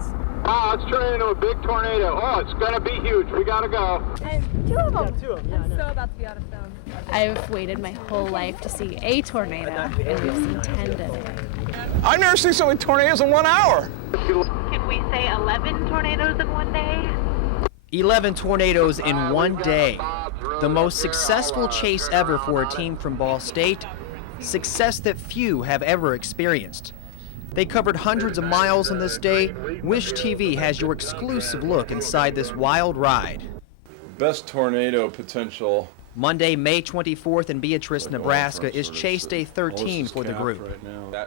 minutes. Wow, it's turning into a big tornado. Oh, it's going to be huge. We got to go. And two of them. Yeah, two of them. Yeah, I'm so about to be out of film. I've waited my whole life to see a tornado, and we've seen 10 today. I've never seen so many tornadoes in 1 hour. Can we say 11 tornadoes in one day? 11 tornadoes in one day. The most successful chase ever for a team from Ball State. Success that few have ever experienced. They covered hundreds of miles on this day. Wish TV has your exclusive look inside this wild ride. Best tornado potential. Monday, May 24th in Beatrice, Nebraska is Chase Day 13 for the group.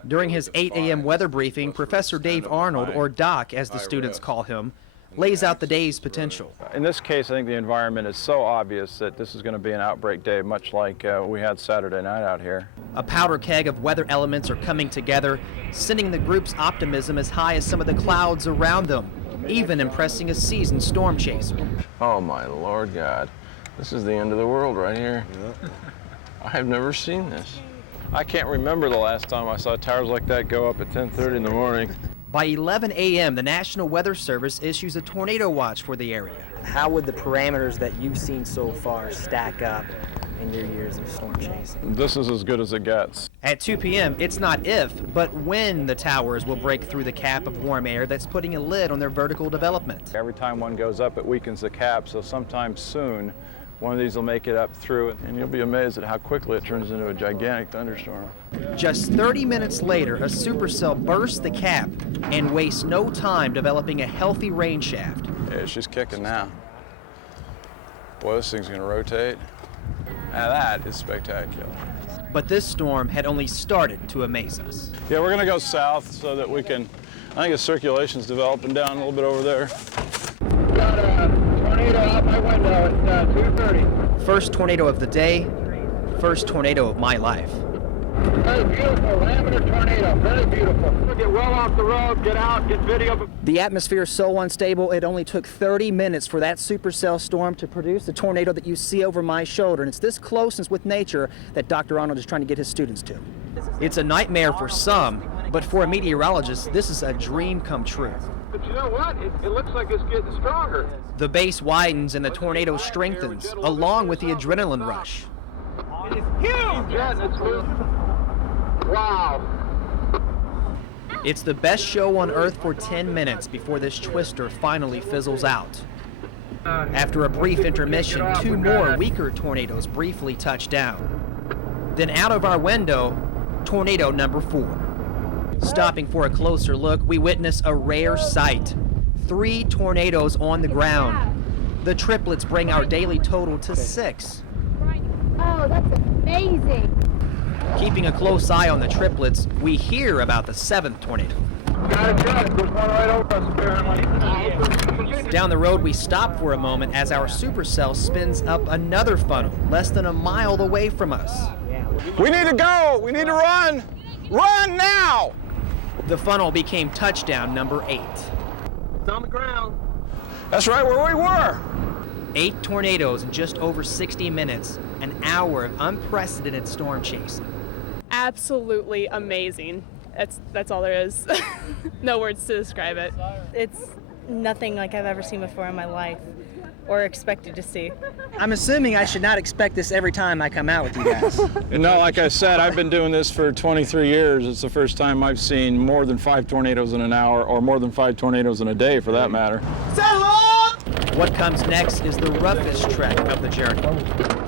During his 8 a.m. weather briefing, Professor Dave Arnold, or Doc as the students call him, lays out the day's potential. In this case, I think the environment is so obvious that this is going to be an outbreak day, much like we had Saturday night out here. A powder keg of weather elements are coming together, sending the group's optimism as high as some of the clouds around them, even impressing a seasoned storm chaser. Oh my Lord God, this is the end of the world right here. I have never seen this. I can't remember the last time I saw towers like that go up at 10:30 in the morning. By 11 a.m., the National Weather Service issues a tornado watch for the area. How would the parameters that you've seen so far stack up in your years of storm chasing? This is as good as it gets. At 2 p.m., it's not if, but when the towers will break through the cap of warm air that's putting a lid on their vertical development. Every time one goes up, it weakens the cap, so sometime soon, one of these will make it up through it, and you'll be amazed at how quickly it turns into a gigantic thunderstorm. Just 30 minutes later, a supercell bursts the cap and wastes no time developing a healthy rain shaft. Yeah, it's just kicking now. Boy, this thing's gonna rotate. Now that is spectacular. But this storm had only started to amaze us. Yeah, we're gonna go south so that we can, I think the circulation's developing down a little bit over there. Got a tornado out my window at 2:30. First tornado of the day, first tornado of my life. Very beautiful, laminar tornado, very beautiful. We'll get well off the road, get out, get video. The atmosphere is so unstable, it only took 30 minutes for that supercell storm to produce the tornado that you see over my shoulder. And it's this closeness with nature that Dr. Arnold is trying to get his students to. It's a nightmare for some, but for a meteorologist, this is a dream come true. But you know what? It looks like it's getting stronger. The base widens and the tornado strengthens, along with the adrenaline rush. It's huge! Yes, it's huge. Wow. It's the best show on Earth for 10 minutes before this twister finally fizzles out. After a brief intermission, 2 more weaker tornadoes briefly touch down. Then out of our window, tornado number 4. Stopping for a closer look, we witness a rare sight. 3 tornadoes on the ground. The triplets bring our daily total to 6. Oh, that's amazing. Keeping a close eye on the triplets, we hear about the 7th tornado. Got it, got it. There's one right over us, apparently. Down the road, we stop for a moment as our supercell spins up another funnel less than a mile away from us. We need to go. We need to run. Run now. The funnel became touchdown number 8. It's on the ground. That's right where we were. 8 tornadoes in just over 60 minutes, an hour of unprecedented storm chasing. Absolutely amazing. That's all there is. No words to describe it. It's nothing like I've ever seen before in my life or expected to see. I'm assuming I should not expect this every time I come out with you guys. And no, like I said, I've been doing this for 23 years. It's the first time I've seen more than 5 tornadoes in an hour, or more than 5 tornadoes in a day for that matter. What comes next is the roughest trek of the journey.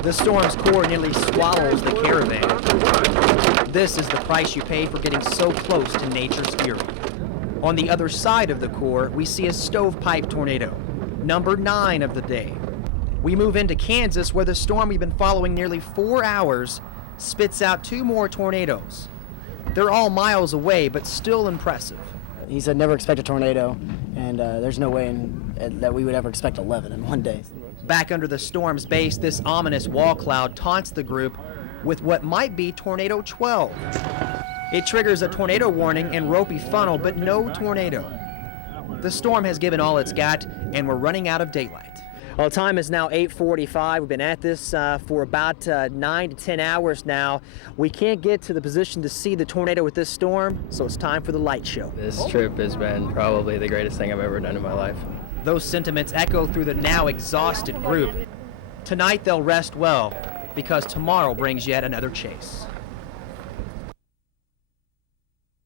The storm's core nearly swallows the caravan. This is the price you pay for getting so close to nature's fury. On the other side of the core, we see a stovepipe tornado, number 9 of the day. We move into Kansas, where the storm we've been following nearly 4 hours spits out 2 more tornadoes. They're all miles away, but still impressive. He said never expect a tornado, and there's no way that we would ever expect 11 in one day. Back under the storm's base, this ominous wall cloud taunts the group with what might be Tornado 12. It triggers a tornado warning and ropey funnel, but no tornado. The storm has given all it's got, and we're running out of daylight. Well, time is now 8:45. We've been at this for about 9 to 10 hours now. We can't get to the position to see the tornado with this storm, so it's time for the light show. This trip has been probably the greatest thing I've ever done in my life. Those sentiments echo through the now exhausted group. Tonight they'll rest well, because tomorrow brings yet another chase.